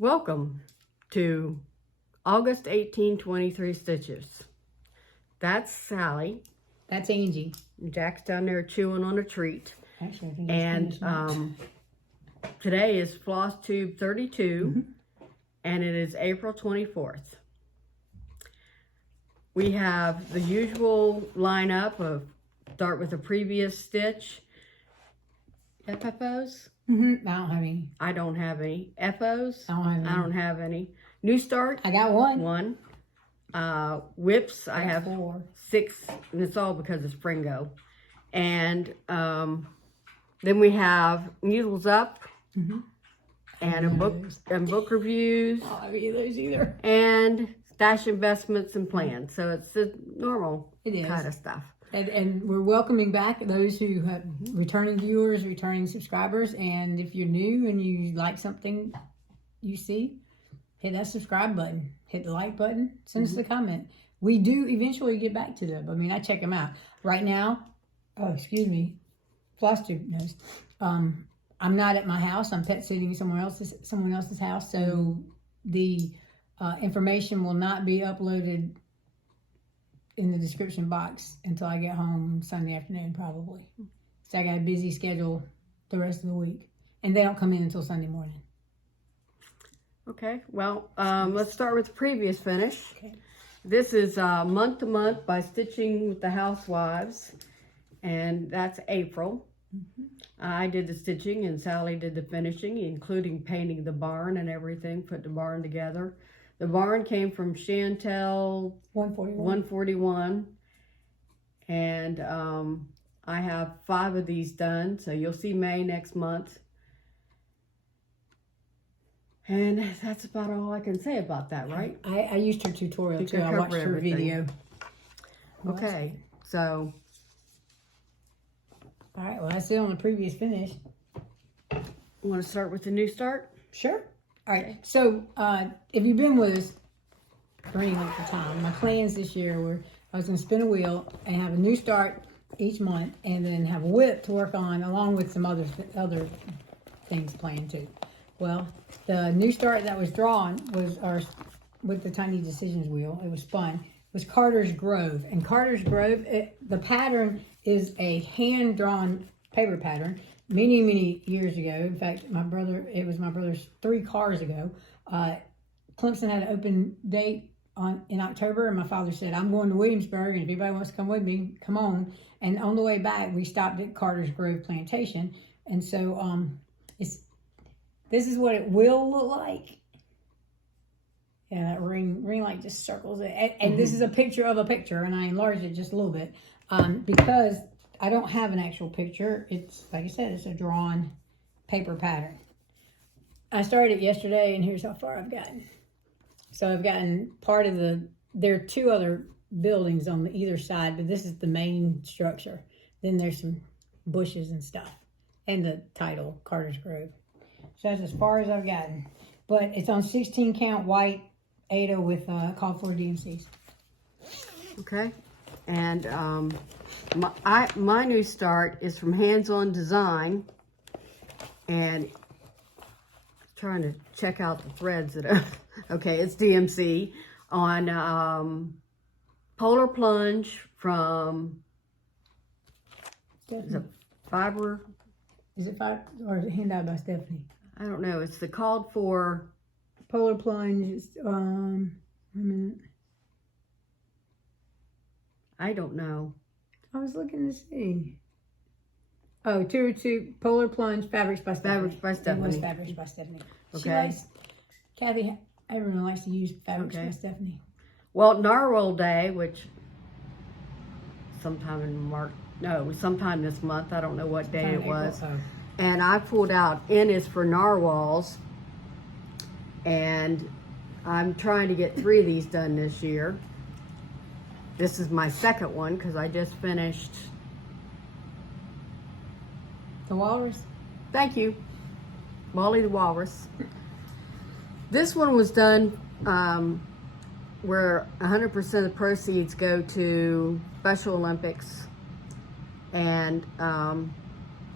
Welcome to August 1823 Stitches. That's Sally. That's Angie. Jack's down there chewing on a treat. Actually, I think And today is Flosstube 32, and it is April 24th. We have the usual lineup of start with a previous stitch. FFOs? I don't have any. I don't have any. FOs? I don't have any. New start? I got one. One. Whips, I have 4. 6, and it's all because of Springo. And then we have Needles Up, and a book reviews, I don't have any of those either. and stash investments and plans. So it's the normal kind of stuff. And we're welcoming back those who have returning viewers, returning subscribers. And if you're new and you like something you see, hit that subscribe button, hit the like button, send us a comment. We do eventually get back to them. I mean, I check them out. Right now, Flosstube knows. I'm not at my house. I'm pet sitting someone else's house. So the information will not be uploaded in the description box until I get home Sunday afternoon, probably. So I got a busy schedule the rest of the week. And they don't come in until Sunday morning. Okay, well, let's start with the previous finish. Okay. This is Month to Month by Stitching with the Housewives, and that's April. I did the stitching and Sally did the finishing, including painting the barn and everything, put the barn together. The barn came from Chantel 141, and I have 5 of these done, so you'll see May next month. And that's about all I can say about that, right? I used her tutorial too. I watched her video. Okay, so. All right, well, that's it on the previous finish. You want to start with the new start? Sure. All right, so if you've been with us for any length of time, my plans this year were I was going to spin a wheel and have a new start each month and then have a whip to work on along with some other things planned too. Well, the new start that was drawn was with the Tiny Decisions wheel. It was spun. Was Carter's Grove. And Carter's Grove, the pattern is a hand-drawn paper pattern many, many years ago. In fact, it was my brother's 3 cars ago. Clemson had an open date in October, and my father said, I'm going to Williamsburg, and if anybody wants to come with me, come on. And on the way back, we stopped at Carter's Grove Plantation. And so this is what it will look like. Yeah, that ring light just circles it. And this is a picture of a picture, and I enlarged it just a little bit because I don't have an actual picture. It's, like I said, it's a drawn paper pattern. I started it yesterday, and here's how far I've gotten. So I've gotten part of there are 2 other buildings on either side, but this is the main structure. Then there's some bushes and stuff, and the title, Carter's Grove. So that's as far as I've gotten. But it's on 16 count white Ada with called for DMCs. Okay, and my new start is from Hands On Design, and trying to check out the threads that are okay. It's DMC on Polar Plunge from Stephanie. Fiber. Is it fiber or is it handed out by Stephanie? I don't know. It's the called for Polar Plunge. It's, wait a minute. I don't know. I was looking to see. Oh, 202 Polar Plunge Fabrics by Stephanie. Fabrics by Stephanie. It was Fabrics by Stephanie. Okay. Kathy, everyone likes to use Fabrics by Stephanie. Well, Narwhal Day, which sometime in March, no, sometime this month. I don't know what day it was. And I pulled out N is for narwhals, and I'm trying to get 3 of these done this year. This is my second one because I just finished The Walrus. Thank you, Molly the Walrus. This one was done where 100% of the proceeds go to Special Olympics, and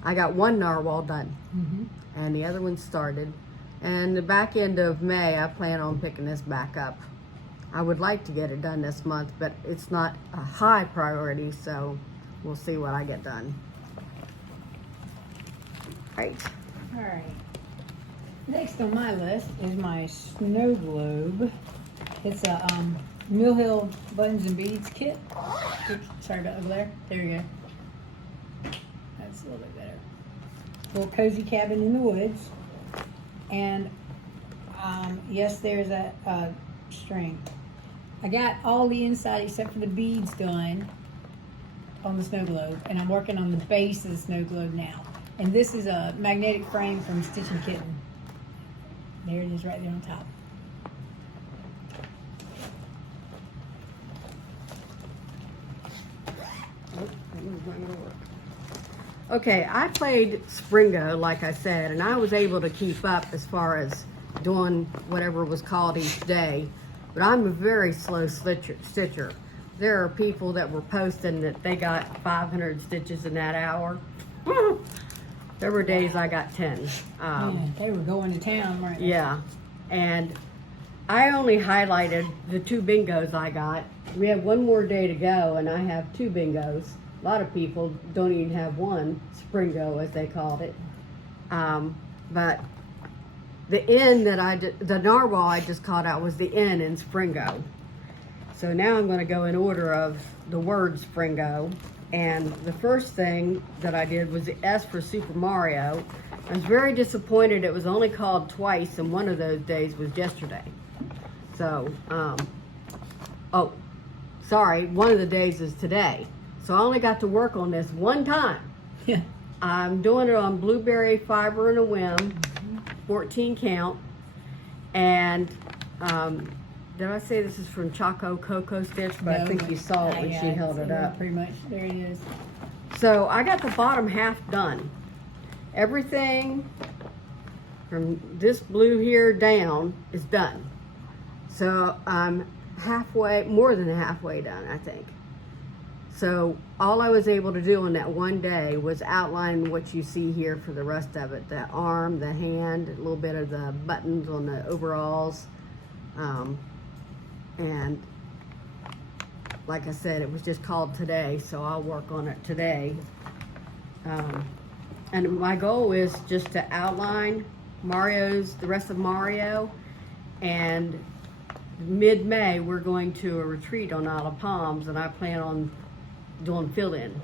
I got 1 narwhal done, and the other one started. And the back end of May, I plan on picking this back up. I would like to get it done this month, but it's not a high priority, so we'll see what I get done. Right. All right. Next on my list is my snow globe. It's a Mill Hill buttons and beads kit. Oops, sorry about over there. There you go. That's a little bit better. Little cozy cabin in the woods. And yes, there's a string. I got all the inside except for the beads done on the snow globe, and I'm working on the base of the snow globe now. And this is a magnetic frame from Stitching Kitten. There it is right there on top. Okay, I played Springo, like I said, and I was able to keep up as far as doing whatever was called each day, but I'm a very slow stitcher. There are people that were posting that they got 500 stitches in that hour. There were days I got 10. Yeah, they were going to town, weren't they? Yeah, and I only highlighted the 2 bingos I got. We have one more day to go, and I have 2 bingos. A lot of people don't even have one, Springo as they called it. But the N that the narwhal I just called out was the N in Springo. So now I'm going to go in order of the word Springo. And the first thing that I did was the S for Super Mario. I was very disappointed it was only called twice, and one of those days was yesterday. So, oh, sorry, one of the days is today. So I only got to work on this one time. Yeah. I'm doing it on Blueberry Fiber and a Whim, 14 count. And did I say this is from Choco Cocoa Stitch? But I think you saw it when she held it up. Pretty much, there it is. So I got the bottom half done. Everything from this blue here down is done. So I'm halfway, more than halfway done, I think. So all I was able to do on that one day was outline what you see here for the rest of it. The arm, the hand, a little bit of the buttons on the overalls. And like I said, it was just called today, so I'll work on it today. And my goal is just to outline the rest of Mario, and mid-May we're going to a retreat on Isle of Palms, and I plan on doing fill-in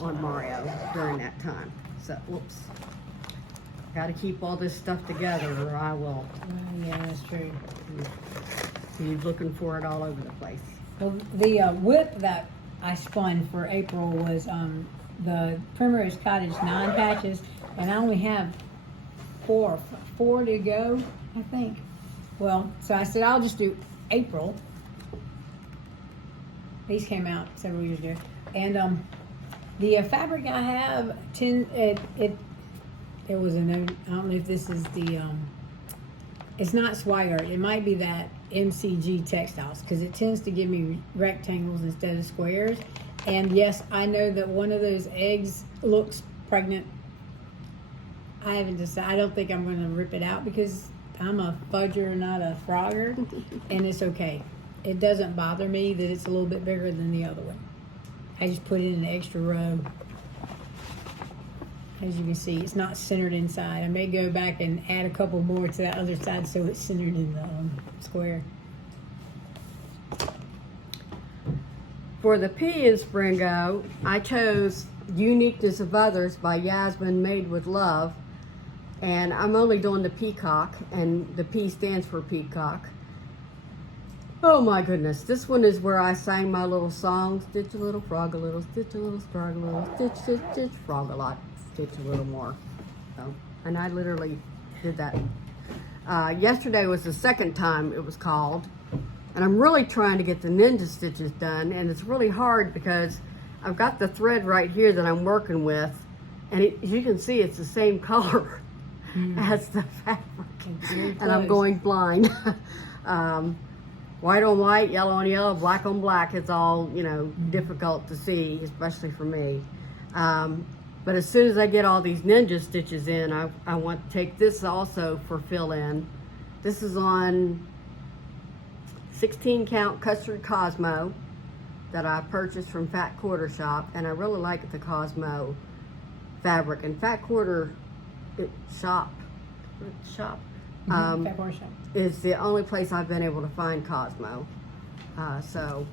on Mario during that time. So, whoops. Got to keep all this stuff together or I will Yeah, that's true. be looking for it all over the place. Well, the whip that I spun for April was the Primrose Cottage 9 patches, and I only have four to go, I think. Well, so I said I'll just do April. These came out several years ago, and the fabric I have it was a no. I don't know if this is the it's not Swire. It might be that MCG Textiles, because it tends to give me rectangles instead of squares. And yes, I know that one of those eggs looks pregnant. I haven't decided. I don't think I'm going to rip it out because I'm a fudger, not a frogger, and it's okay. It doesn't bother me that it's a little bit bigger than the other one. I just put it in an extra row. As you can see, it's not centered inside. I may go back and add a couple more to that other side so it's centered in the square. For the P in Springo, I chose Uniqueness of Others by Yasmin Made with Love. And I'm only doing the peacock, and the P stands for peacock. Oh my goodness, this one is where I sang my little song, stitch a little, frog a little, stitch a little, frog a little, stitch, stitch, stitch, frog a lot, stitch a little more. So, and I literally did that. Yesterday was the second time it was called, and I'm really trying to get the ninja stitches done, and it's really hard because I've got the thread right here that I'm working with, and as you can see, it's the same color as the fabric, and I'm going blind. White on white, yellow on yellow, black on black, it's all, difficult to see, especially for me. But as soon as I get all these ninja stitches in, I want to take this also for fill in. This is on 16 count custard Cosmo that I purchased from Fat Quarter Shop, and I really like the Cosmo fabric. And Fat Quarter Shop Fat Quarter Shop. is the only place I've been able to find Cosmo. So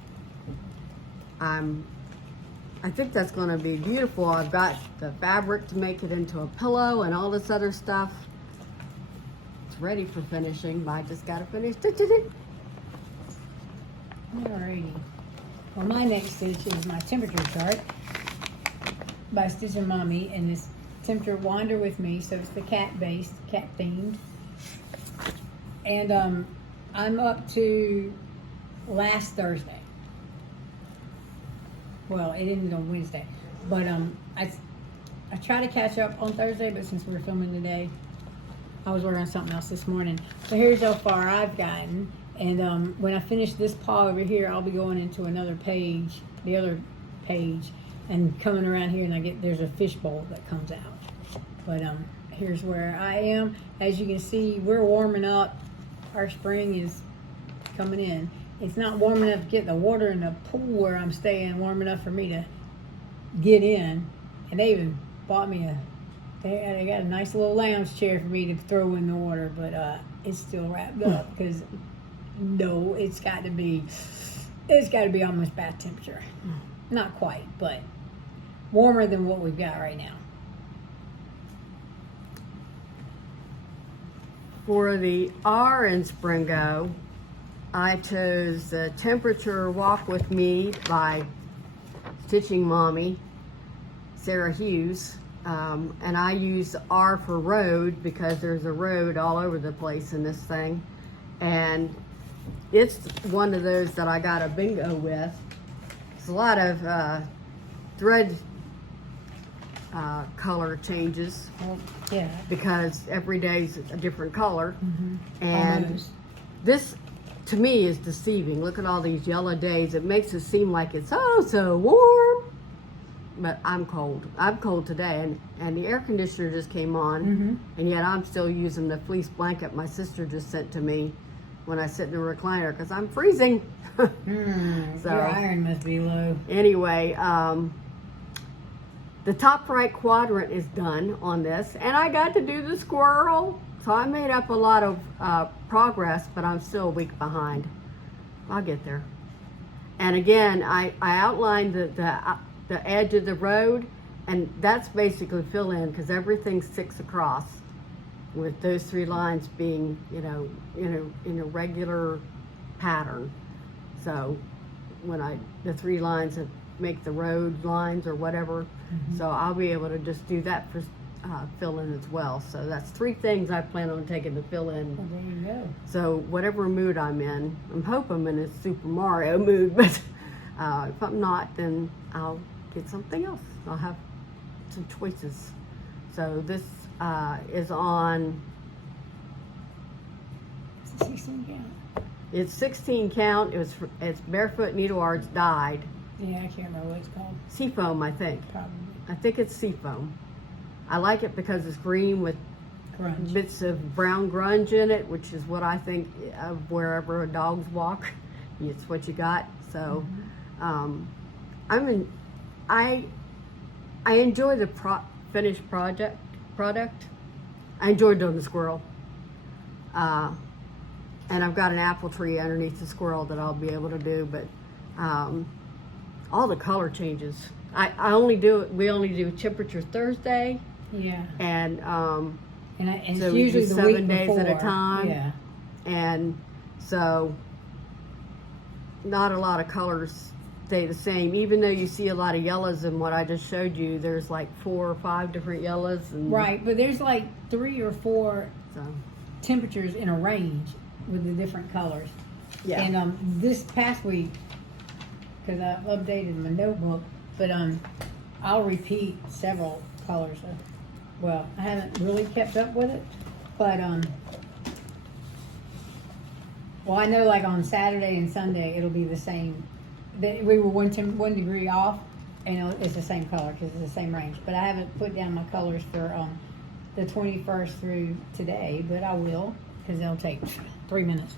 I think that's going to be beautiful. I've got the fabric to make it into a pillow and all this other stuff. It's ready for finishing, but I just got to finish stitching it. Alrighty. Well, my next stitch is my temperature chart by Stitching Mommy, and this temperature wander with me, so it's the cat-based, cat-themed. And I'm up to last Thursday. Well, it ended on Wednesday, but I try to catch up on Thursday, but since we're filming today, I was working on something else this morning. So here's how far I've gotten, and when I finish this paw over here, I'll be going into another page, the other page, and coming around here, and there's a fishbowl that comes out. But here's where I am. As you can see, we're warming up. Our spring is coming in. It's not warm enough to get the water in the pool where I'm staying warm enough for me to get in. And they even bought me they got a nice little lounge chair for me to throw in the water, but it's still wrapped up because no, it's got to be almost bath temperature. Not quite, but warmer than what we've got right now. For the R in Springo, I chose the Temperature Walk With Me by Stitching Mommy, Sarah Hughes. And I use R for road because there's a road all over the place in this thing. And it's one of those that I got a bingo with. It's a lot of thread color changes. Well, yeah. Because every day's a different color. Mm-hmm. And Almost. this to me is deceiving. Look at all these yellow days. It makes it seem like it's so warm, but I'm cold. I'm cold today, and the air conditioner just came on, Mm-hmm. and yet I'm still using the fleece blanket my sister just sent to me when I sit in the recliner because I'm freezing. So, your iron must be low. anyway, the top right quadrant is done on this, and I got to do the squirrel. So I made up a lot of progress, but I'm still a week behind. I'll get there. And again, I outlined the edge of the road, and that's basically fill in because everything sticks across with those 3 lines being, in a regular pattern. So when the 3 lines that make the road lines or whatever, Mm-hmm. so I'll be able to just do that for fill in as well. So that's 3 things I plan on taking to fill in. Well, there you go. So whatever mood I'm in, I'm hoping I'm in a Super Mario mood, but if I'm not, then I'll get something else. I'll have some choices. So this is on, It's a 16 count. it's 16 count. It's Barefoot Needle Arts dyed. Yeah, I can't remember what it's called. Seafoam, I think. Probably. I think it's seafoam. I like it because it's green with Grunge. bits of brown grunge in it, which is what I think of wherever dogs walk. It's what you got. So, I enjoy the finished product. I enjoy doing the squirrel. And I've got an apple tree underneath the squirrel that I'll be able to do, but all the color changes. We only do temperature Thursday. Yeah. And And so it's we usually do the 7 week days before. at a time. Yeah. And so not a lot of colors stay the same, even though you see a lot of yellows in what I just showed you. There's like 4 or 5 different yellows, and Right, but there's like 3 or 4 so temperatures in a range with the different colors. yeah. And this past week, because I updated my notebook, but I'll repeat several colors. Well, I haven't really kept up with it, but well, I know like on Saturday and Sunday it'll be the same. We were one degree off, and it's the same color because it's the same range. But I haven't put down my colors for the 21st through today, but I will because they'll take 3 minutes.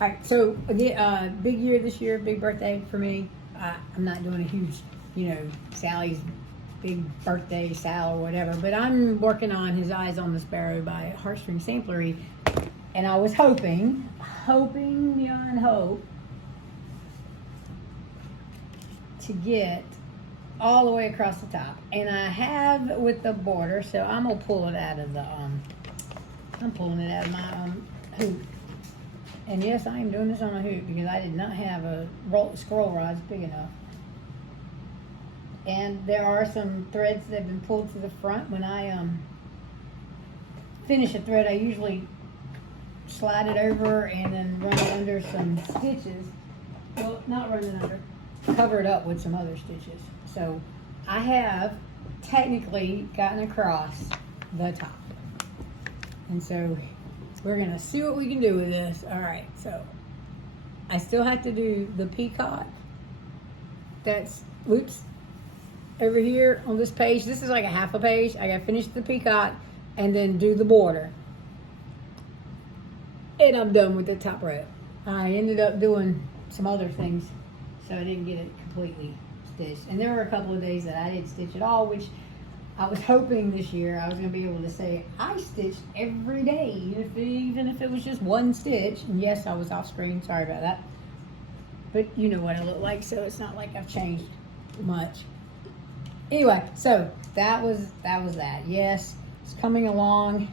All right, so again, big year this year, big birthday for me. I'm not doing a huge, Sally's big birthday Sal or whatever, but I'm working on His Eyes on the Sparrow by Heartstring Samplery, and I was hoping beyond hope to get all the way across the top, and I have with the border, so I'm gonna pull it out of the I'm pulling it out of my hoop. And yes, I am doing this on a hoop because I did not have a scroll rods big enough. And there are some threads that have been pulled to the front. When I finish a thread, I usually slide it over and then run it under some stitches. Well, not run it under, cover it up with some other stitches. So I have technically gotten across the top. And so we're gonna see what we can do with this. All right, so I still have to do the peacock. That's, whoops, over here on this page. This is like a half a page. I gotta finish the peacock and then do the border. And I'm done with the top row. I ended up doing some other things, so I didn't get it completely stitched. And there were a couple of days that I didn't stitch at all, which I was hoping this year I was going to be able to say I stitched every day, even if it was just one stitch. And yes, I was off screen. Sorry about that. But you know what I look like, so it's not like I've changed much. Anyway, so that was that. Yes, it's coming along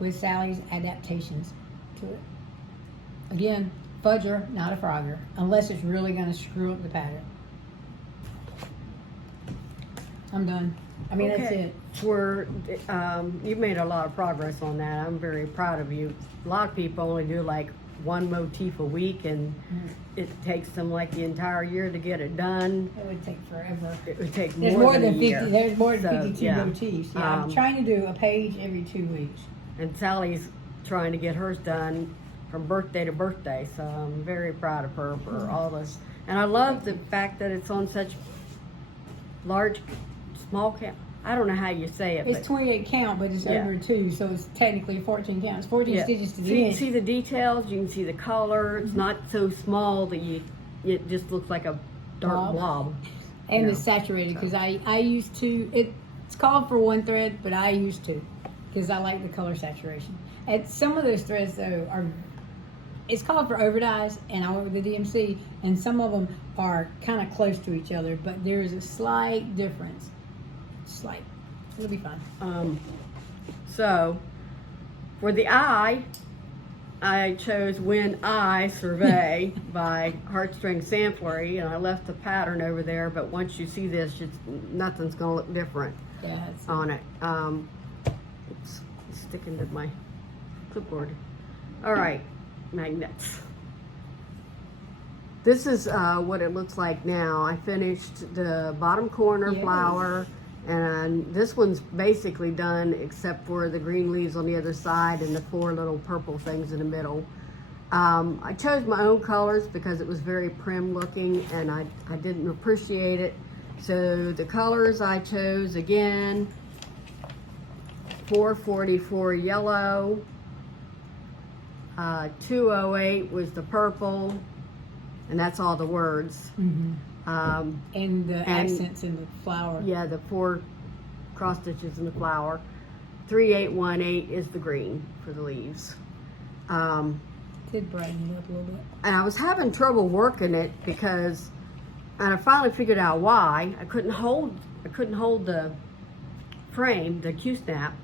with Sally's adaptations to it. Again, fudger, not a frogger, unless it's really going to screw up the pattern. I'm done. I mean, that's it. You made a lot of progress on that. I'm very proud of you. A lot of people only do like one motif a week, and it takes them like the entire year to get it done. It would take forever. It would take There's more than a 50. year. There's more than So, 52 yeah. motifs. Yeah, I'm trying to do a page every 2 weeks. And Sally's trying to get hers done from birthday to birthday, so I'm very proud of her for all this. And I love the fact that it's on such small count. I don't know how you say it. It's 28 count, but it's over 2, so it's technically 14 counts. 14 stitches to so the you inch. can see the details, you can see the color. It's not so small that it just looks like a dark blob. And it's saturated because I used to, it's called for one thread, but I used to because I like the color saturation. And some of those threads though it's called for overdyes, and I went with the DMC, and some of them are kind of close to each other, but there's a slight difference. Slight. It'll be fine. So for the eye, I chose When I Survey by Heartstring Samplery, and I left the pattern over there, but once you see this, nothing's going to look different on it. It's sticking to my clipboard. All right, magnets. This is what it looks like now. I finished the bottom corner flower, and this one's basically done except for the green leaves on the other side and the 4 little purple things in the middle. I chose my own colors because it was very prim looking, and I didn't appreciate it. So the colors I chose, again, 444 yellow, 208 was the purple, and that's all the words. And the accents in the flower. Yeah, the 4 cross stitches in the flower. 3818 is the green for the leaves. Did brighten it up a little bit. And I was having trouble working it because, and I finally figured out why. I couldn't hold the frame, the Q-snap.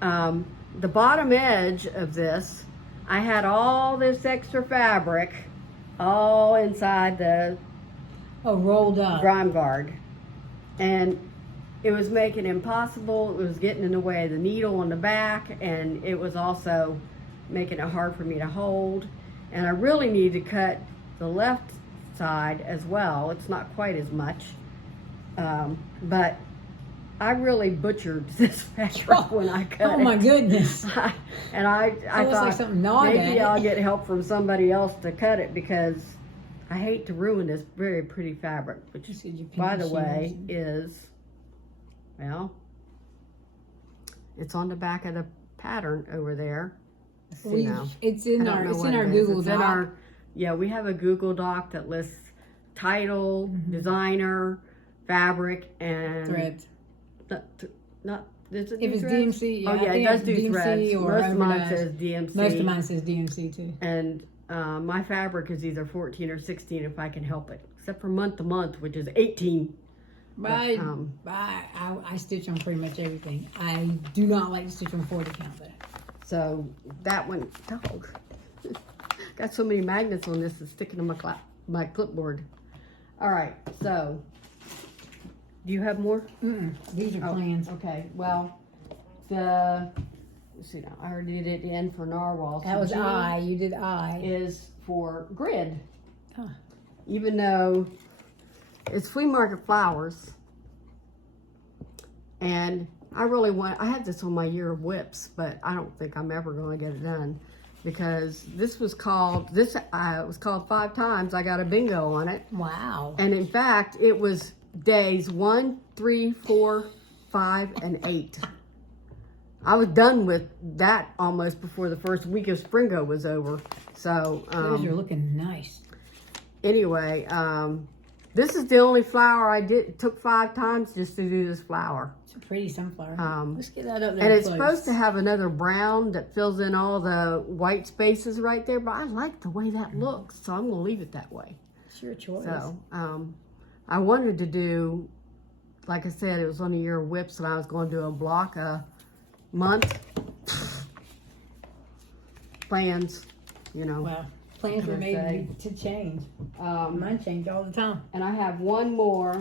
The bottom edge of this, I had all this extra fabric all inside the rolled up grime guard, and it was making it impossible. It was getting in the way of the needle on the back, and it was also making it hard for me to hold. And I really need to cut the left side as well. It's not quite as much, but I really butchered this fabric when I cut it. Oh my goodness. And I thought like something gnawed maybe at I'll it. get help from somebody else to cut it, because I I hate to ruin this very pretty fabric, which, You said you by the pinky way, shingles. is, well, it's on the back of the pattern over there. Let's see now. It's I in don't our know it's what in our it is. Google It's in Doc. our, yeah, we have a Google Doc that lists title, designer, fabric, and Threads. not does it If do it's threads? DMC, yeah, Oh I yeah, it think does it's do DMC threads. or Most of mine overdose. says DMC. Most of mine says DMC too. And my fabric is either 14 or 16 if I can help it, except for month to month, which is 18. I stitch on pretty much everything. I do not like to stitch on 40 count though. So that one, dog. Got so many magnets on this, it's sticking to my clipboard. All right, so do you have more? These are plans. Okay, well, let's see now, I already did it in for narwhal. That was I. You did I. Is for grid. Oh. Even though it's flea market flowers, and I had this on my year of whips, but I don't think I'm ever going to get it done because this was called 5 times. I got a bingo on it. Wow. And in fact, it was days 1, 3, 4, 5, and 8. I was done with that almost before the first week of Springo was over. So, Those are looking nice. anyway, this is the only flower it took 5 times just to do this flower. It's a pretty sunflower. Let's get that up there. And it's close. supposed to have another brown that fills in all the white spaces right there, but I like the way that looks, so I'm gonna leave it that way. It's your choice. So, I wanted to do, like I said, it was on a year of whips, and I was going to do a block a month. Plans, you know. Well, plans were made to change. Mine change all the time. And I have one more,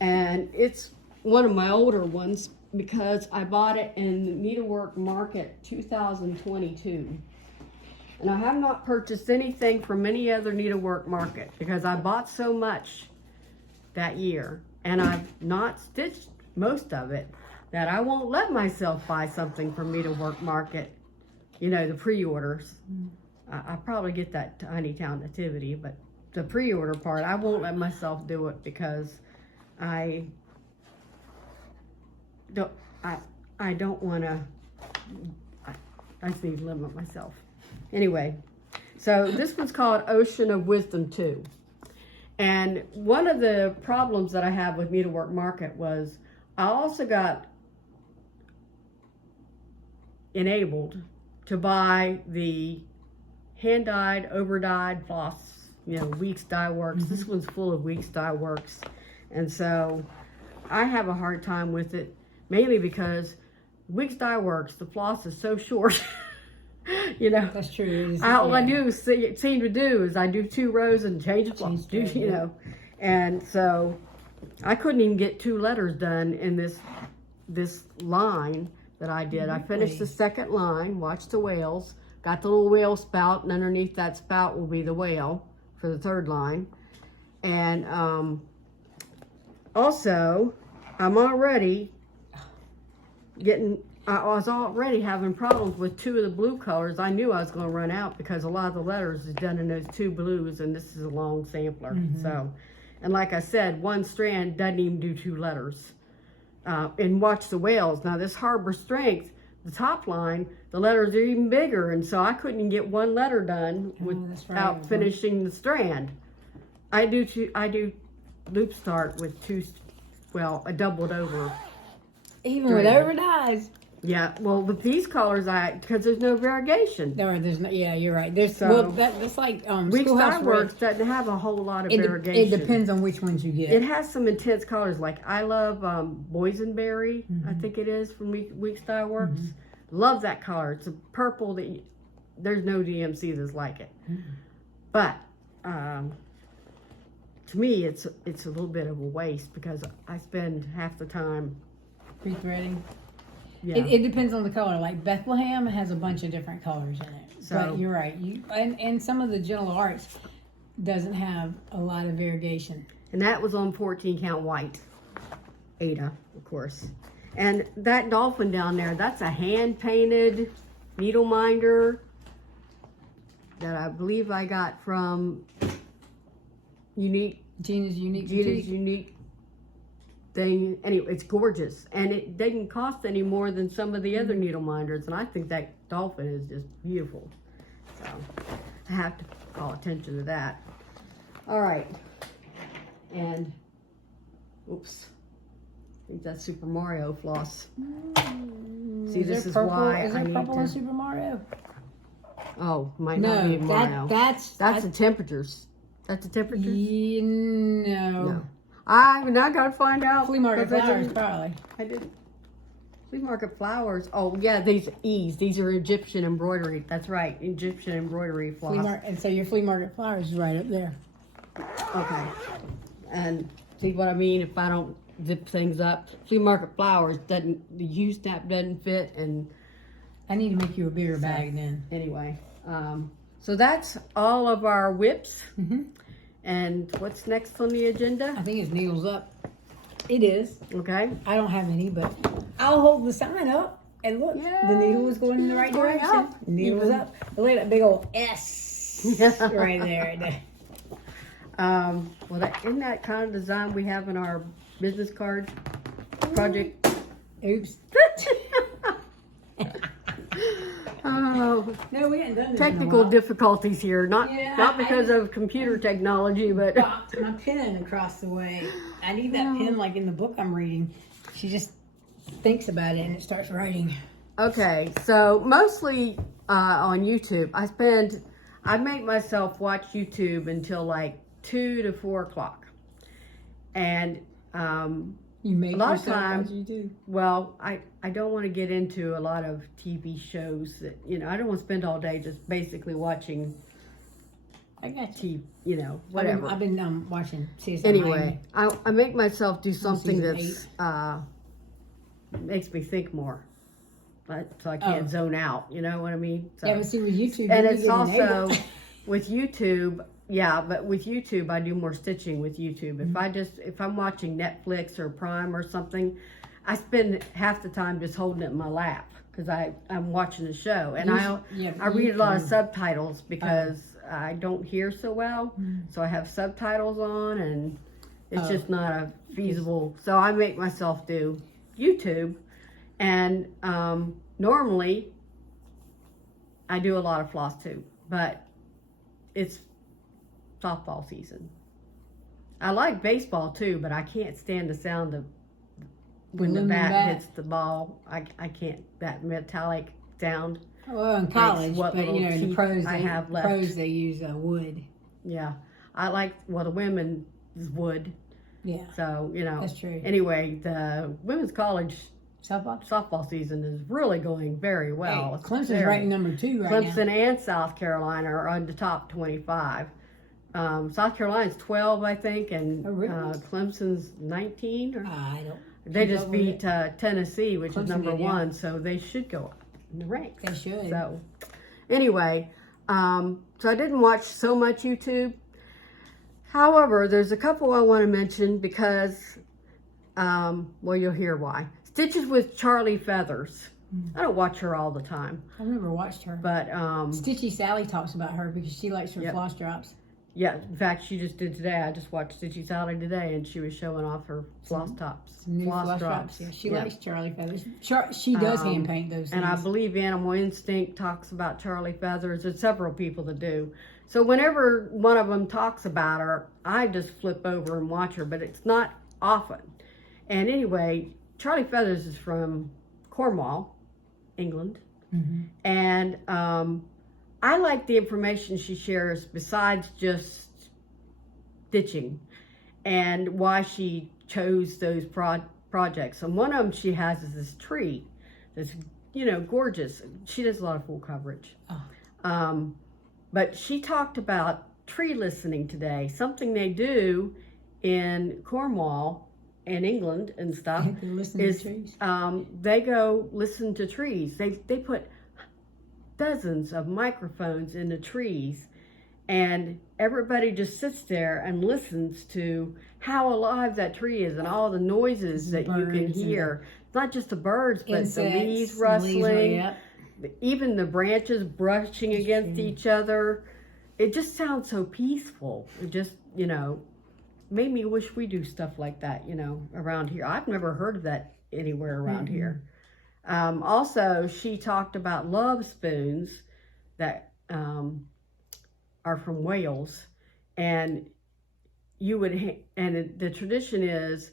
and it's one of my older ones because I bought it in the Needlework Market 2022. And I have not purchased anything from any other Needlework Market because I bought so much that year, and I've not stitched most of it, that I won't let myself buy something from Needlework Market, you know, the pre-orders. I probably get that Tiny Town Nativity, but the pre-order part, I won't let myself do it because I don't want to, I just need to limit myself. Anyway, so this one's called Ocean of Wisdom 2. And one of the problems that I have with Needlework Market was I also got enabled to buy the hand-dyed, over-dyed floss, you know, Weeks Dye Works. This one's full of Weeks Dye Works. And so I have a hard time with it, mainly because Weeks Dye Works, the floss is so short. You know, That's true. all I do seem to do is I do 2 rows and change the floss, you know. And so I couldn't even get 2 letters done in this line that I did. I finished the second line, watch the whales, got the little whale spout, and underneath that spout will be the whale for the 3rd line. And also, I'm already I was already having problems with 2 of the blue colors. I knew I was going to run out because a lot of the letters is done in those 2 blues, and this is a long sampler. So, and like I said, 1 strand doesn't even do 2 letters. And watch the whales. Now this Harbor Strength, the top line, the letters are even bigger, and so I couldn't even get 1 letter done without finishing the strand. I do loop start with 2, well, a doubled over. Even with overdyes. Yeah, well, with these colors, because there's no variegation. There's no. Yeah, you're right. There's that's like Weeks Schoolhouse Dye Works Red. doesn't have a whole lot of It variegation. depends on which ones you get. It has some intense colors, like I love Boysenberry, I think it is from Weeks Dye Works. Love that color. It's a purple that there's no DMC that's like it. But to me, it's a little bit of a waste because I spend half the time Pre-threading. Yeah. It depends on the color. Like Bethlehem has a bunch of different colors in it. So, but you're right. And some of the Gentle Arts doesn't have a lot of variegation. And that was on 14 count white. Ada, of course. And that dolphin down there, that's a hand painted needle minder. that I believe I got from Gina's Unique Gina's Boutique. Unique thing. Anyway, it's gorgeous, and it didn't cost any more than some of the other needle minders, and I think that dolphin is just beautiful. So I have to call attention to that. All right, and oops, I think that's Super Mario floss. See, this is why is I there need purple in to. Super Mario? Oh, might not be No, Mario. that's the temperatures. That's the temperatures. No. No. I gotta find out. Flea market because I flowers, didn't- probably. I didn't. Flea market flowers. Oh yeah, these E's. These are Egyptian embroidery. That's right, Egyptian embroidery floss. And so your flea market flowers is right up there. Okay. And see what I mean? If I don't zip things up, flea market flowers the U snap doesn't fit. And I need to make you a bigger bag then. anyway, so that's all of our whips. Mm-hmm. And what's next on the agenda? I think it's needles up. It is. Okay. I don't have any, but I'll hold the sign up and look. Yay. The needle is going in the right Going direction. up. Needle's Even- up. Look at that big old S right there. Well, isn't that kind of design we have in our business card project? Oops. Oh, No, we hadn't done this technical in a while. difficulties here. Not Yeah, not I because of computer technology, but Dropped my pen across the way. I need that pen like in the book I'm reading. She just thinks about it and it starts writing. okay. So mostly on YouTube, I make myself watch YouTube until like 2 to 4 o'clock, and You make A lot of yourself times- what you do. well, I don't want to get into a lot of TV shows that, I don't want to spend all day just basically watching I got you. TV, whatever. I've been watching CSI. Anyway, I make myself do something season that's makes me think more, so I can't Oh. zone out. You know what I mean? So, Yeah, but see with YouTube, and you it's get also enabled. with YouTube. Yeah, but with YouTube, I do more stitching with YouTube. Mm-hmm. If I'm watching Netflix or Prime or something, I spend half the time just holding it in my lap because I'm watching the show, and I read a lot of subtitles because I don't hear so well, so I have subtitles on, and it's just not a feasible. So I make myself do YouTube, and normally I do a lot of Flosstube, but it's softball season. I like baseball too, but I can't stand the sound of when the bat hits the ball. I can't, that metallic sound. Well, in college, what but little in the teeth pros, I have left. they use wood. Yeah, I like, the women's wood. Yeah, So, that's true. Anyway, the women's college Softball. softball season is really going very well. Hey, It's Clemson's very- ranking number 2 right now. Clemson and South Carolina are on the top 25. South Carolina's 12, I think, and Oh, really? Clemson's 19. Or, I don't. they keep just up with beat Tennessee, which Clemson is number did, yeah. 1, so they should go up in the ranks. They should. So, anyway, so I didn't watch so much YouTube. However, there's a couple I want to mention because, well, you'll hear why. Stitches with Charlie Feathers. I don't watch her all the time, I've never watched her. but Stitchy Sallie talks about her because she likes her Yep. floss drops. yeah, in fact, she just did today. I just watched Stitchy Sallie today, and she was showing off her floss tops, New floss drops. drops. Yeah, she Yeah. likes Charlie Feathers. She does hand paint those And I things. believe Animal Instinct talks about Charlie Feathers. There's several people that do. So whenever one of them talks about her, I just flip over and watch her, but it's not often. And anyway, Charlie Feathers is from Cornwall, England. Mhm. And I like the information she shares besides just stitching and why she chose those projects. And one of them she has is this tree that's, gorgeous. She does a lot of full coverage. Oh. But she talked about tree listening today, something they do in Cornwall and England and stuff. They listen to is trees. they go listen to trees. They put dozens of microphones in the trees, and everybody just sits there and listens to how alive that tree is and all the noises that you can Birds and hear. Not just the birds, but the Insects, leaves the leaves, rustling, yep. even the branches brushing against each other, it just sounds so peaceful. It just, made me wish we do stuff like that, around here. I've never heard of that anywhere around here. Also, she talked about love spoons that are from Wales, and the tradition is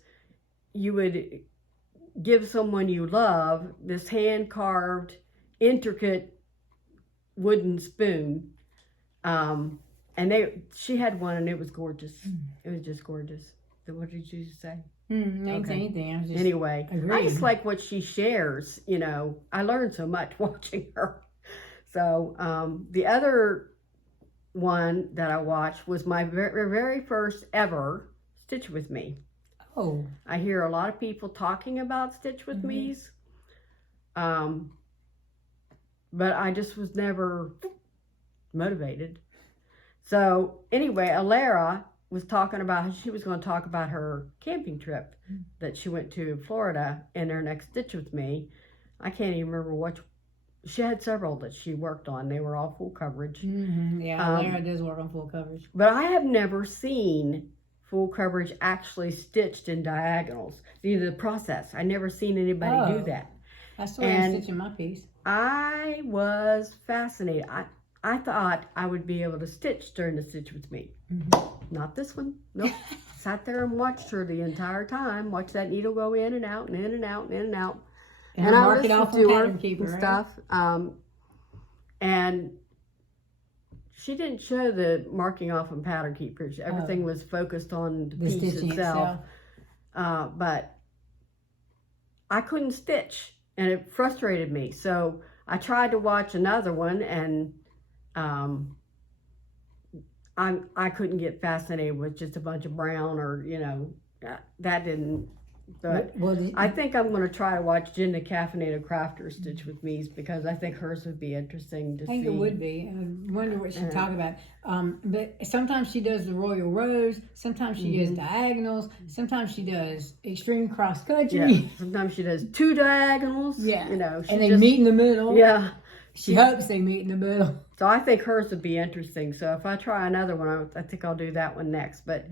you would give someone you love this hand-carved, intricate wooden spoon. She had one, and it was gorgeous. It was just gorgeous. What did you say? Didn't say anything. I was just Anyway, agreeing. I just like what she shares. I learned so much watching her. So the other one that I watched was my very, very first ever Stitch With Me. Oh. I hear a lot of people talking about Stitch With Me's. But I just was never motivated. So anyway, Alara was talking about, she was going to talk about her camping trip that she went to in Florida in her next Stitch With Me. I can't even remember which. She had several that she worked on. They were all full coverage. Yeah, Alara does work on full coverage. But I have never seen full coverage actually stitched in diagonals. The process. I never seen anybody do that. That's the way I'm stitching my piece. I was fascinated. I thought I would be able to stitch during the Stitch With Me. Not this one. Nope. Sat there and watched her the entire time. Watched that needle go in and out and in and out and in and out. And I mark it off on Pattern Keeper, and stuff. And she didn't show the marking off on Pattern Keeper. Everything was focused on the piece itself. But I couldn't stitch, and it frustrated me. So I tried to watch another one, and I couldn't get fascinated with just a bunch of brown or, that didn't. But I think I'm going to try to watch Jen the Caffeinated Crafter Stitch With Me's, because I think hers would be interesting to see. I think it would be. I wonder what she'd talk about. But sometimes she does the Royal Rows. Sometimes she does diagonals. Sometimes she does extreme cross country. Yeah. Sometimes she does 2 diagonals. Yeah. She and they meet in the middle. Yeah. She hopes they meet in the middle. So I think hers would be interesting. So if I try another one, I think I'll do that one next. But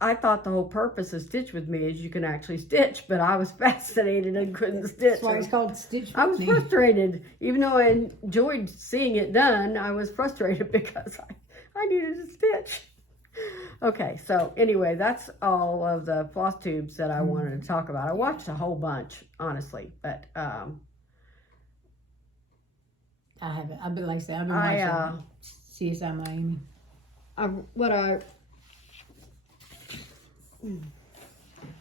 I thought the whole purpose of Stitch With Me is you can actually stitch, but I was fascinated and couldn't stitch. That's why it's called Stitch With Me. I was frustrated. Even though I enjoyed seeing it done, I was frustrated because I needed to stitch. Okay, so anyway, that's all of the floss tubes that I wanted to talk about. I watched a whole bunch, honestly, but I haven't. I've been watching CSI Miami.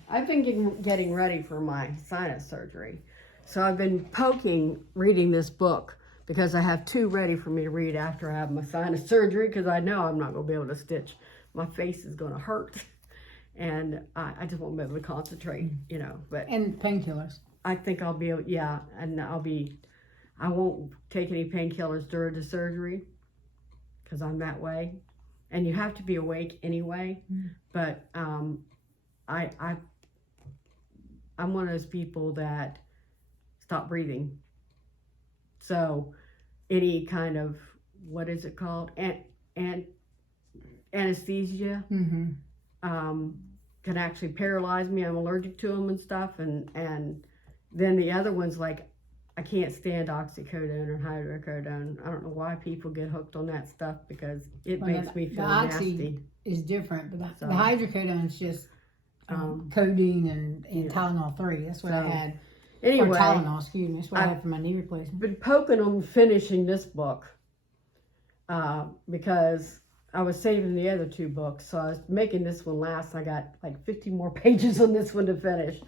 I've been getting ready for my sinus surgery. So I've been reading this book, because I have 2 ready for me to read after I have my sinus surgery, because I know I'm not going to be able to stitch. My face is going to hurt, and I just won't be able to concentrate, But And painkillers. I think I'll be able, and I won't take any painkillers during the surgery, because I'm that way. And you have to be awake anyway. But I'm one of those people that stop breathing. So any kind of, what is it called? Anesthesia can actually paralyze me. I'm allergic to them and stuff. And then the other ones, like, I can't stand oxycodone or hydrocodone. I don't know why people get hooked on that stuff, because it makes me feel nasty. The oxy is different, but the hydrocodone is just codeine and Tylenol 3. That's what I had. Anyway, or Tylenol, excuse me. That's what I had for my knee replacement. Been poking on finishing this book because I was saving the other 2 books, so I was making this one last. I got like 50 more pages on this one to finish,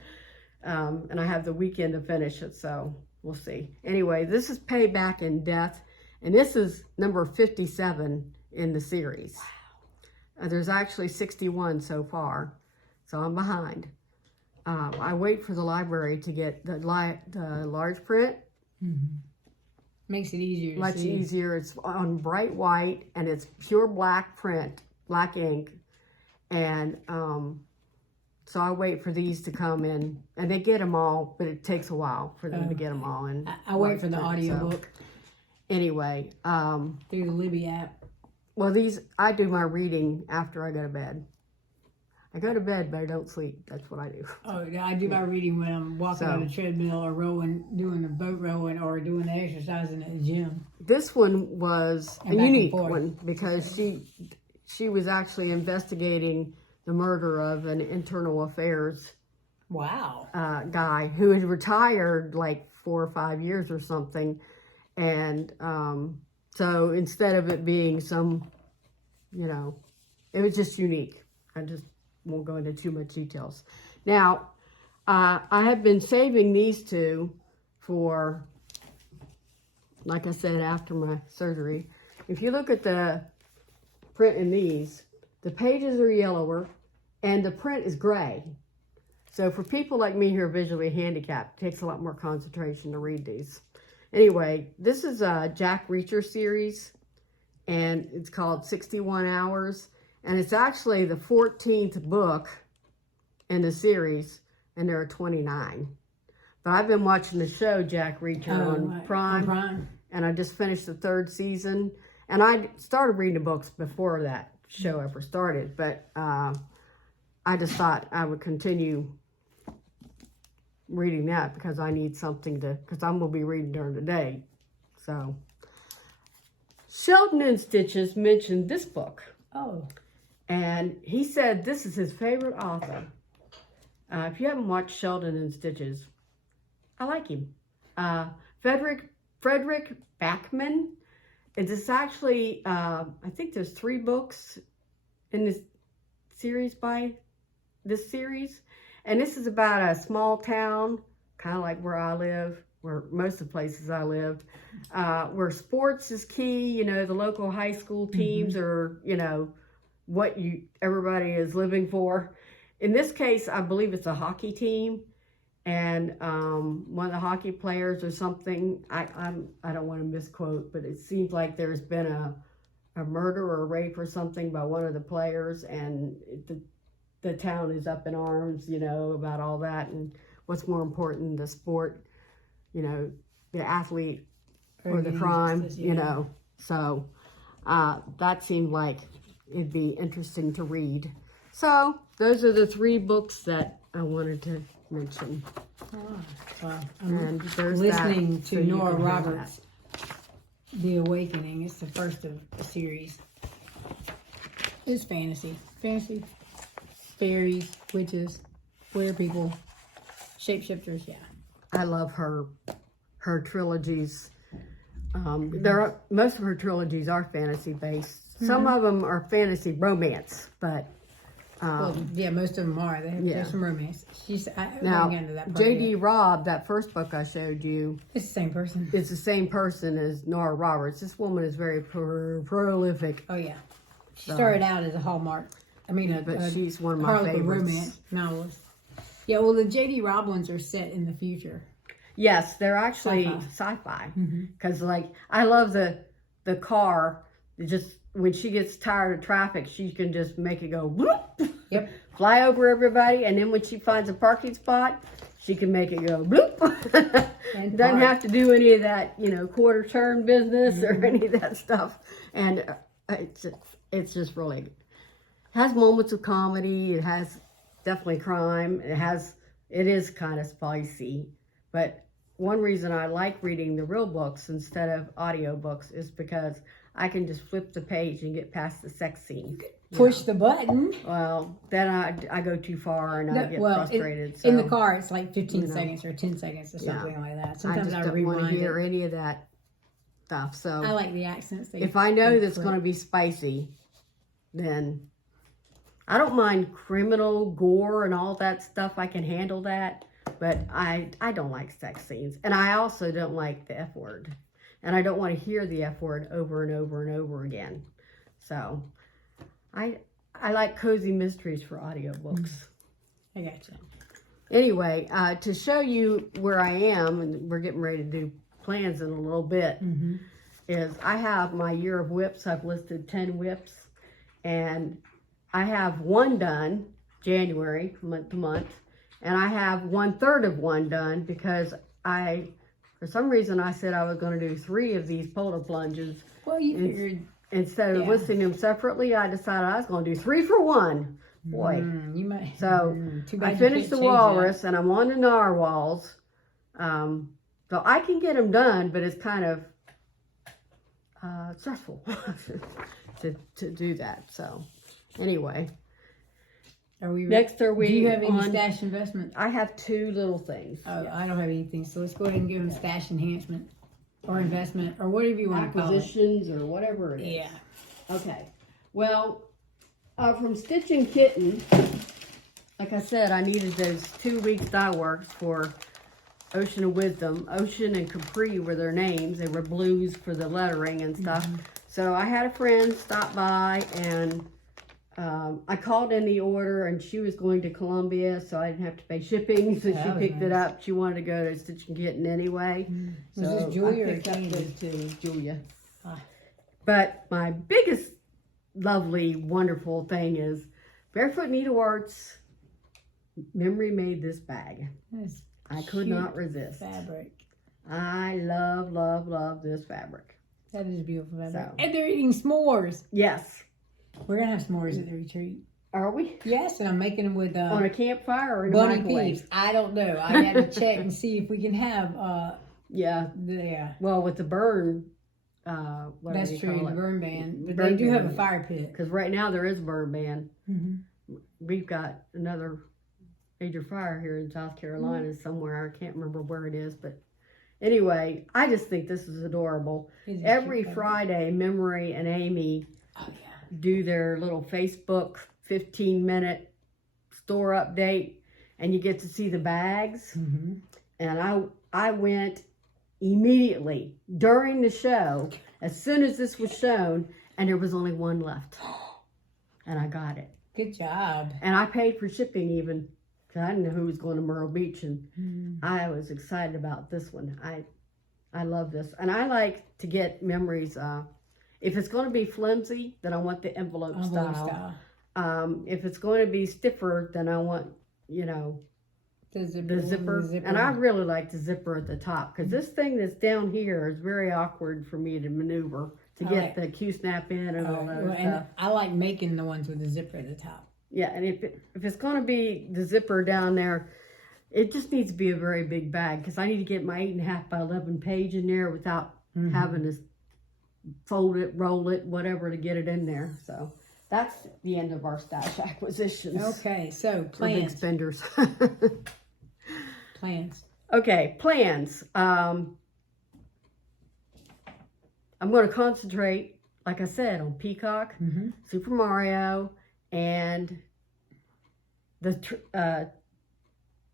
and I have the weekend to finish it, so we'll see. Anyway, this is Payback in Death, and this is number 57 in the series. Wow. There's actually 61 so far, so I'm behind. I wait for the library to get the large print. Makes it easier to Much see. easier. It's on bright white, and it's pure black print, black ink, and so I wait for these to come in, and they get them all, but it takes a while for them to get them all in. I wait for the audiobook Anyway, through the Libby app. well, I do my reading after I go to bed. I go to bed, but I don't sleep. That's what I do. Oh, yeah, I do my reading when I'm walking on a treadmill or rowing, doing the boat rowing, or doing the exercising at the gym. This one was a back and unique forth. one because she was actually investigating the murder of an internal affairs Wow. guy who had retired like 4 or 5 years or something. And so instead of it being some, it was just unique. I just won't go into too much details. Now, I have been saving these two for, like I said, after my surgery. If you look at the print in these, the pages are yellower and the print is gray. So for people like me who are visually handicapped, it takes a lot more concentration to read these. Anyway, this is a Jack Reacher series, and it's called 61 Hours. And it's actually the 14th book in the series, and there are 29. But I've been watching the show Jack Reacher on Prime, and I just finished the 3rd season. And I started reading the books before that show ever started, but I just thought I would continue reading that because I need something because I'm going to be reading during the day. So, Sheldon and Stitches mentioned this book. Oh. And he said this is his favorite author. If you haven't watched Sheldon and Stitches, I like him. Frederick Backman. It's actually, I think there's 3 books in this series by this series. And this is about a small town, kind of like where I live, where most of the places I lived, where sports is key. The local high school teams are, what everybody is living for. In this case, I believe it's a hockey team, and one of the hockey players or something. I don't want to misquote, but it seems like there's been a murder or a rape or something by one of the players, and the town is up in arms, about all that, and what's more important, the sport, the athlete or the crime, So that seemed like it'd be interesting to read. So those are the 3 books that I wanted to mention. Wow. And there's listening that, to so you Nora can have Roberts, The Awakening. It's the first of the series. It's fantasy. Fantasy. Fairies, witches, weird people, shapeshifters, yeah. I love her trilogies. Most of her trilogies are fantasy based. Some of them are fantasy romance, but most of them are. There's some romance. Now, into that part J.D. yet. Robb, that first book I showed you, It's the same person. it's the same person as Nora Roberts. This woman is very prolific. Oh yeah, she started out as a Hallmark. But she's one of my Harlequin favorites. romance novels. Yeah, well, the J.D. Robb ones are set in the future. Yes, they're actually sci-fi. Because, I love the car. Just when she gets tired of traffic, she can just make it go whoop, Yep. fly over everybody. And then when she finds a parking spot, she can make it go bloop. Doesn't have to do any of that, quarter turn business or any of that stuff. And it's just really, it has moments of comedy. It has definitely crime. It is kind of spicy. But one reason I like reading the real books instead of audio books is because I can just flip the page and get past the sex scene. Push the button. Well, then I go too far and I get frustrated. In the car, it's like 15 seconds or 10 seconds or something like that. Sometimes I I just don't want to rewind hear it. any of that stuff. So I like the accents. if I know that's going to be spicy, then I don't mind criminal gore and all that stuff. I can handle that. But I don't like sex scenes. And I also don't like the F word. And I don't want to hear the F word over and over and over again. So I like cozy mysteries for audiobooks. I gotcha. Anyway, to show you where I am, and we're getting ready to do plans in a little bit, is I have my year of whips. I've listed 10 whips. And I have one done. January, month to month. And I have 1/3 of one done because for some reason I said I was going to do 3 of these polar plunges. Well, you figured. Instead of listing them separately, I decided I was going to do 3 for 1. Boy. You might. So too bad I you finished the can't change walrus and I'm on the narwhals. So I can get them done, but it's kind of stressful to do that. So anyway. Are we Next are we Do you have any on stash investment? I have 2 little things. Oh, I don't have anything. So let's go ahead and give them stash enhancement or investment or whatever you want to call it. Acquisitions or whatever it is. Yeah. Okay. Well, from Stitching Kitten, like I said, I needed those 2 weeks dye works for Ocean of Wisdom. Ocean and Capri were their names. They were blues for the lettering and stuff. So I had a friend stop by and I called in the order and she was going to Columbia, so I didn't have to pay shipping. So she picked it up. She wanted to go to Stitching Kitten anyway. Was So this Julia I or picked up Candy? those 2, Julia. Ah. But my biggest lovely, wonderful thing is Barefoot Needleworks Memory made this bag. That's I could cute not resist. fabric. I love, love, love this fabric. That is beautiful fabric. So. And they're eating s'mores. Yes. We're gonna have s'mores at the retreat. Are we? Yes, and I'm making them with On a campfire or in a bunny microwave? peeps. I don't know. I had to check and see if we can have Yeah. yeah. Well, with the burn, That's true, the burn ban. But Burn they do have a ban. fire pit. Because right now there is a burn ban. Mm-hmm. We've got another major fire here in South Carolina somewhere. I can't remember where it is, but anyway, I just think this is adorable. It's Every cute, Friday, Memory and Amy do their little Facebook 15-minute store update, and you get to see the bags. Mm-hmm. And I went immediately during the show, as soon as this was shown, and there was only one left. And I got it. Good job. And I paid for shipping even, because I didn't know who was going to Myrtle Beach, and I was excited about this one. I love this. And I like to get memories. If it's going to be flimsy, then I want the envelope style. If it's going to be stiffer, then I want, you know, the the zipper. And I really like the zipper at the top, because this thing that's down here is very awkward for me to maneuver to get the Q-snap in and all that and stuff. I like making the ones with the zipper at the top. Yeah, and if it's going to be the zipper down there, it just needs to be a very big bag, because I need to get my 8.5 by 11 page in there without having to fold it, roll it, whatever to get it in there. So that's the end of our stash acquisitions. Okay, so For big plans. spenders. Plans. Okay, plans. I'm going to concentrate, like I said, on Peacock, Super Mario, and the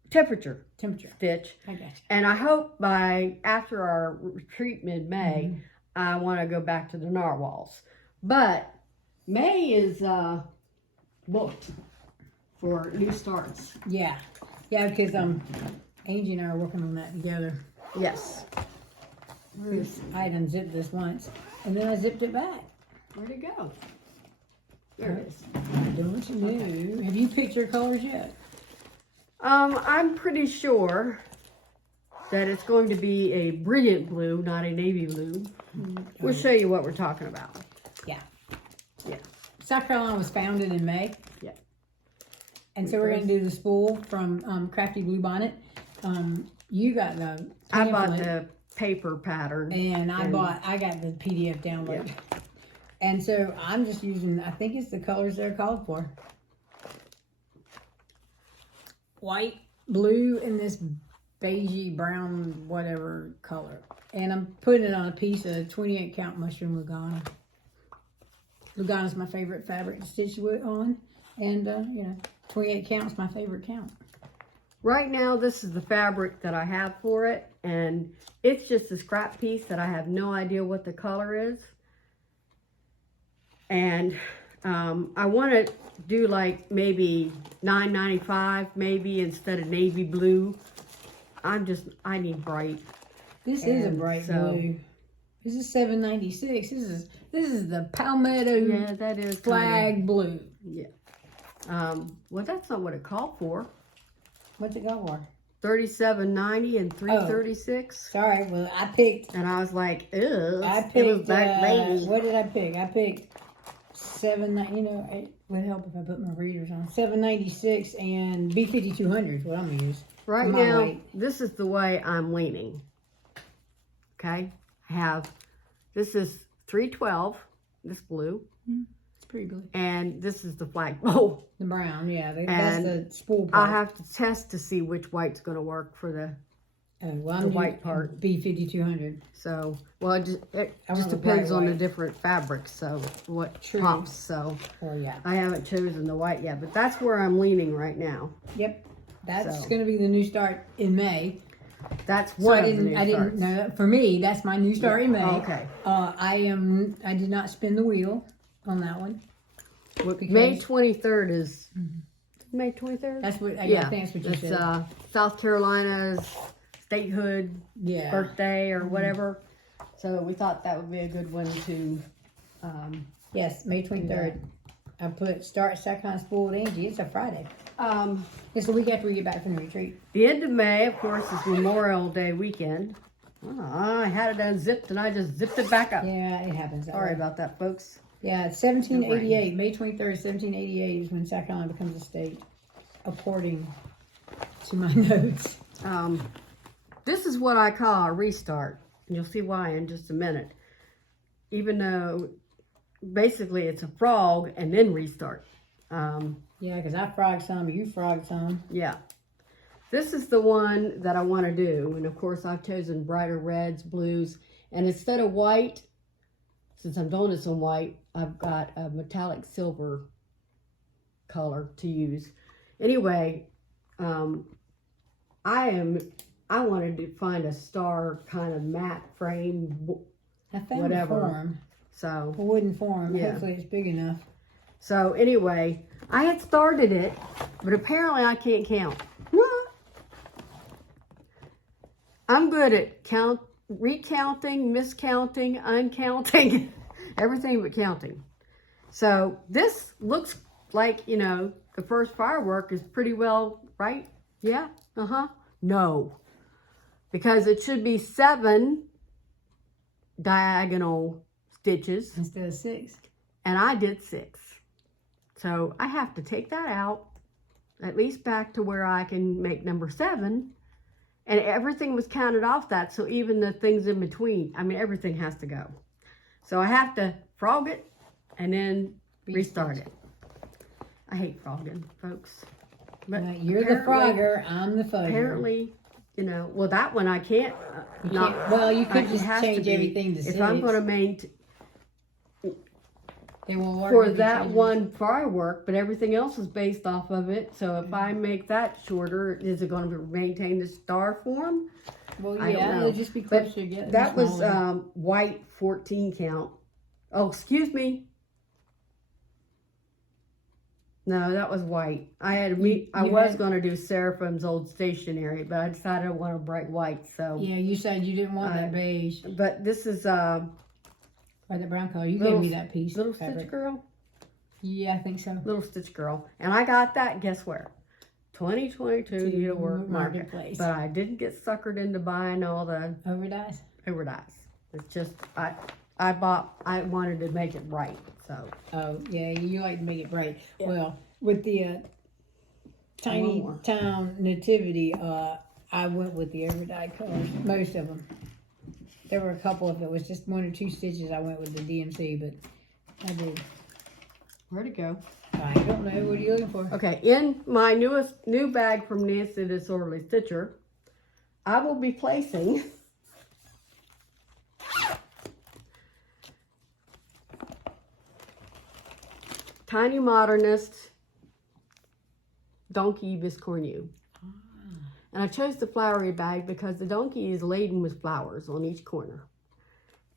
temperature stitch. I got you. And I hope after our retreat mid-May, I want to go back to the narwhals. But May is booked for new starts. Yeah, because Angie and I are working on that together. Yes. I done zipped this once, and then I zipped it back. Where'd it go? There it is. Don't you know? Have you picked your colors yet? I'm pretty sure that it's going to be a brilliant blue, not a navy blue. We'll show you what we're talking about. Yeah. Yeah. South Carolina was founded in May. Yeah. And so we're going to do the spool from Crafty Blue Bonnet. You got the I bought pamphlet, the paper pattern. and I got the PDF download. Yeah. And so I'm just using, I think it's the colors they're called for. White, blue, and this beigey brown whatever color. And I'm putting it on a piece of 28 count mushroom Lugana. Lugana's my favorite fabric to stitch wood on. And, 28 count is my favorite count. Right now, this is the fabric that I have for it, and it's just a scrap piece that I have no idea what the color is. And I want to do like maybe $9.95 maybe instead of navy blue. I need bright. This is a bright blue. This is $7.96. This is the Palmetto Yeah, that is flag blue. Yeah. Well, that's not what it called for. What's it go for? $37.90 and $3.36. Sorry, well, I picked. And I was like, ew. I picked. It was Black Lady. What did I pick? I picked $7. You know, it would help if I put my readers on. $7.96 and B5200 is what I'm gonna use. Right my now, weight. this is the way I'm leaning. Okay, this is 312. This blue. It's pretty blue. And this is the flagpole. The brown, yeah. That's the spool I'll part. have to test to see which white's going to work for the Well, the white part. B5200. So, well, it I just want the depends bright on the white. different fabrics. So, what True. pops. So, Oh yeah. I haven't chosen the white yet, but that's where I'm leaning right now. Yep. That's So. going to be the new start in May. That's So one I of the didn't. new I didn't starts. know. For me, that's my new start in May. Okay. I did not spin the wheel on that one. May 23rd is May 23rd. That's what. Yeah, I think that's what you it's said. South Carolina's statehood Yeah. birthday or whatever. So we thought that would be a good one to. Yes, May 23rd. I put start second on spool with Angie. It's a Friday. It's the week after we get back from the retreat. The end of May, of course, is Memorial Day weekend. Oh, I had it unzipped and I just zipped it back up. Yeah, it happens. Sorry about that, folks. Yeah, it's 1788. May 23rd, 1788 is when South Carolina becomes a state, according to my notes. This is what I call a restart. And you'll see why in just a minute. Even though basically it's a frog and then restart. Yeah, because I frogged some, you frogged some. Yeah. This is the one that I want to do. And of course I've chosen brighter reds, blues. And instead of white, since I'm doing this in white, I've got a metallic silver color to use. Anyway, I wanted to find a star kind of matte frame, I found whatever. a form, So, a wooden form. Yeah. Hopefully it's big enough. so anyway, I had started it, but apparently I can't count. I'm good at recounting, miscounting, uncounting, everything but counting. So this looks like, you know, the first firework is pretty well, right? Yeah? No. Because it should be 7 diagonal stitches. Instead of 6. And I did 6. So I have to take that out, at least back to where I can make number 7. And everything was counted off that, so even the things in between, I mean, everything has to go. So I have to frog it and then restart it. I hate frogging, folks. But You're the frogger, I'm the fogger. apparently, you know, well, that one I can't. Well, you could it just has to change be. everything to 6. If I'm going to maintain It will work for if you that change it. one firework, but everything else is based off of it. So if I make that shorter, is it going to maintain the star form? Well, I don't yeah, know. it'll just be But closer together. that was smaller. white 14 count. Oh, excuse me. No, that was white. I had I was going to do Seraphim's Old Stationery, but I decided I want a bright white. So Yeah, you said you didn't want that beige but this is or the brown color. You Little- gave me that piece. Little fabric. Stitch Girl. Yeah, I think so. Little Stitch Girl, and I got that. Guess where? 2022 To needlework Marketplace. market. But I didn't get suckered into buying all the Over dice. overdrives. It's just I wanted to make it right. So Oh, yeah, you like to make it bright. Yeah. Well, with the tiny more. town nativity, I went with the overdyed colors, most of them. There were a couple, if it was just 1 or 2 stitches, I went with the DMC, but I did. where'd it go? I don't know, what are you looking for? Okay, in my new bag from Nancy the Disorderly Stitcher, I will be placing Tiny Modernist Donkey Biscornu. And I chose the flowery bag because the donkey is laden with flowers on each corner.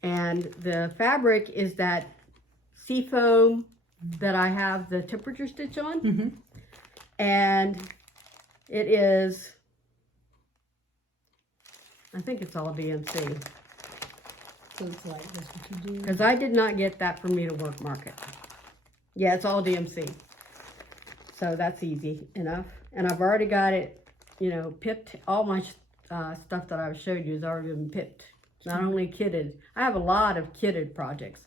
And the fabric is that seafoam that I have the temperature stitch on. Mm-hmm. And it is, I think it's all DMC. So it's like, that's what you do. Because I did not get that from Me to Work Market. Yeah, it's all DMC. So that's easy enough. And I've already got it, you know, pipped. All my stuff that I've showed you has already been pipped. Not only kitted. I have a lot of kitted projects.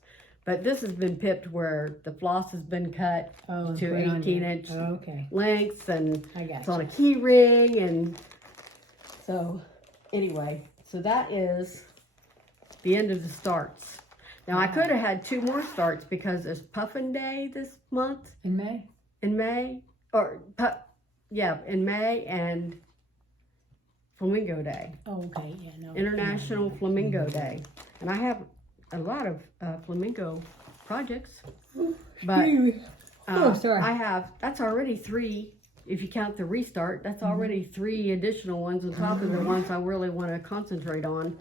But this has been pipped where the floss has been cut Oh, to 18-inch okay. lengths, and I got it's on a key ring. And so, anyway, so that is the end of the starts. Now, I could have had 2 more starts because there's Puffin Day this month. In May? In May. In May, and Flamingo Day. Oh, okay. Yeah, no. International Flamingo Day. And I have a lot of flamingo projects. But sorry. that's already 3, if you count the restart, that's already 3 additional ones on top of the ones I really want to concentrate on.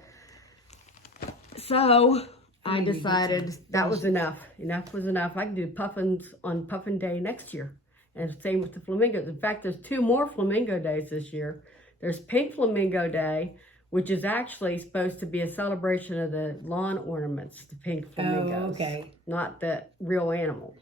So I decided that was enough. Enough was enough. I can do puffins on Puffin Day next year. And same with the flamingos. In fact, there's 2 more flamingo days this year. There's Pink Flamingo Day, which is actually supposed to be a celebration of the lawn ornaments, the pink flamingos. Oh, okay. Not the real animal.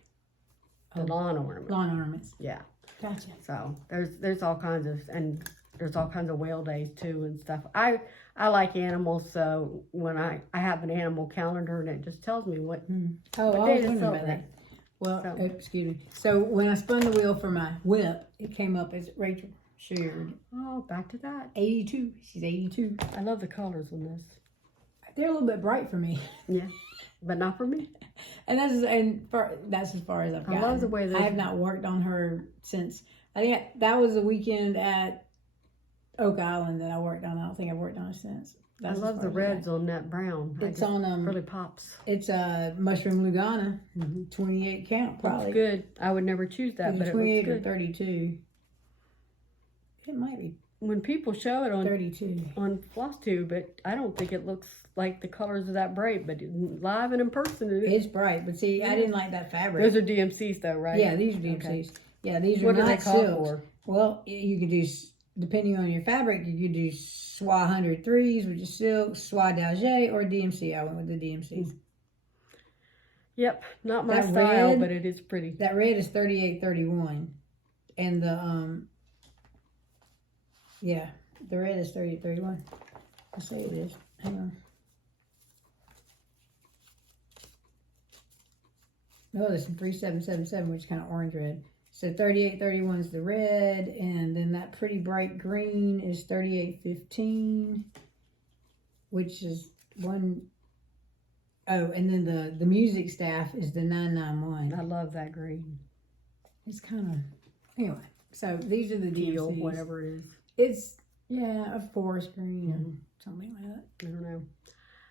The lawn ornaments. Lawn ornaments. Yeah. Gotcha. So there's all kinds of, and there's all kinds of whale days too and stuff. I like animals, so when I have an animal calendar and it just tells me what Oh, what I day was to wondering about celebrate. that. Well, So- excuse me. So when I spun the wheel for my whip, it came up as Rachel shared Oh, back to that. 82. She's 82. I love the colors on this. They're a little bit bright for me. Yeah, but not for me. And that's as far as I've I gotten. love the way I have not worked on her since. I think that was the weekend at Oak Island that I worked on. I don't think I've worked on it since. I That's as love far the as reds on that brown. It's on really pops. It's a mushroom Lugana, 28 count probably. Looks good. I would never choose that, Either but it 28 looks or good. 32. It might be When people show it on 32. Flosstube, I don't think it looks like the colors of that bright, but live and in person, it is. It's bright, but see, I didn't like that fabric. Those are DMCs though, right? Yeah, these are DMCs. Okay. Yeah, these What are do they not call silks. for? Well, you could do, depending on your fabric, you could do Soie 103s, which is silk, Soie d'Alger, or DMC. I went with the DMCs. Yep, not my That style, red- but it is pretty. That red is 3831, and the the red is 3831. I'll say it is. Hang on. No, there's some 3777, which is kind of orange red. So 3831 is the red, and then that pretty bright green is 3815, which is one. Oh, and then the music staff is the 991. I love that green. It's kind of anyway. So these are the Teal, DMCs. whatever it is. It's a forest green or something like that. I don't know.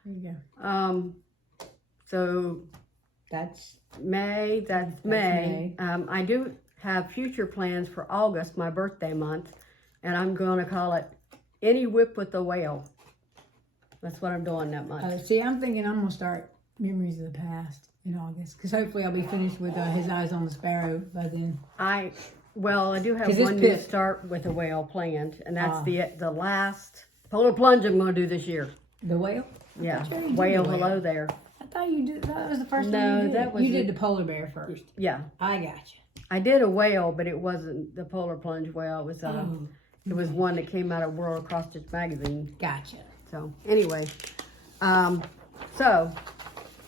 There you go. So That's May, that's May. May. I do have future plans for August, my birthday month, and I'm going to call it Any Whip with a Whale. That's what I'm doing that month. see. I'm thinking I'm gonna start Memories of the Past in August because hopefully I'll be finished with His Eyes on the Sparrow by then. I do have 'Cause it's one new pit- start with a whale planned, and that's the last polar plunge I'm going to do this year. The whale. Yeah, thought you already did whale, the whale. hello there. I thought you did. That was the first No, one you did. that was you did it. the polar bear first. Yeah, I got you. I did a whale, but it wasn't the polar plunge whale. It was it was one that came out of World Cross Stitch magazine. Gotcha. So anyway, so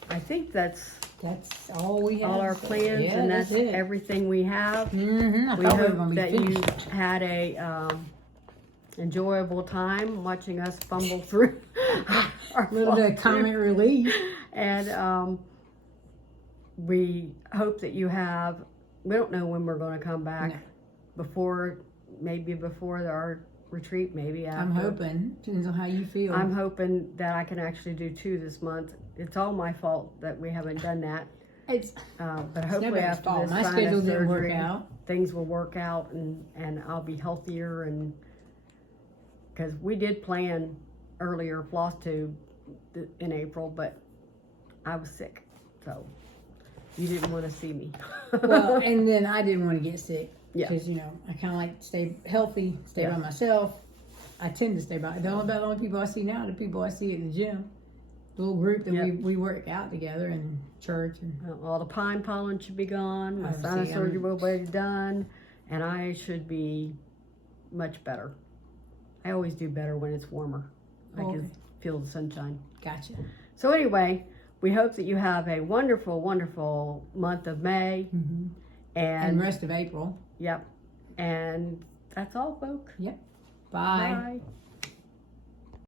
I think that's That's all we have. all our plans, Yeah, and that's it. everything we have. Mm-hmm. I We thought we were hope gonna be that finished. you had a enjoyable time watching us fumble through our A little bit of Flosstube. comic relief. And we hope that you have, we don't know when we're going to come back. Maybe before our retreat, maybe after. I'm hoping. Depends on how you feel. I'm hoping that I can actually do 2 this month. It's all my fault that we haven't done that. It's But hopefully nobody's after fault. this My sinus schedule didn't work surgery, out. things will work out, and I'll be healthier. And because we did plan earlier Flosstube in April, but I was sick, so you didn't want to see me. well, and then I didn't want to get sick. Yeah. Because, I kind of like to stay healthy, stay by myself. I tend to stay by. The only people I see now are the people I see at the gym. The little group that we work out together in church. And All the pine pollen should be gone. My Oh, see, sinus surgery will be done. and I should be much better. I always do better when it's warmer. I Okay. can feel the sunshine. Gotcha. So anyway, we hope that you have a wonderful, wonderful month of May. Mm-hmm. And the rest of April. yep. And that's all, folks. Yep. Bye. Bye.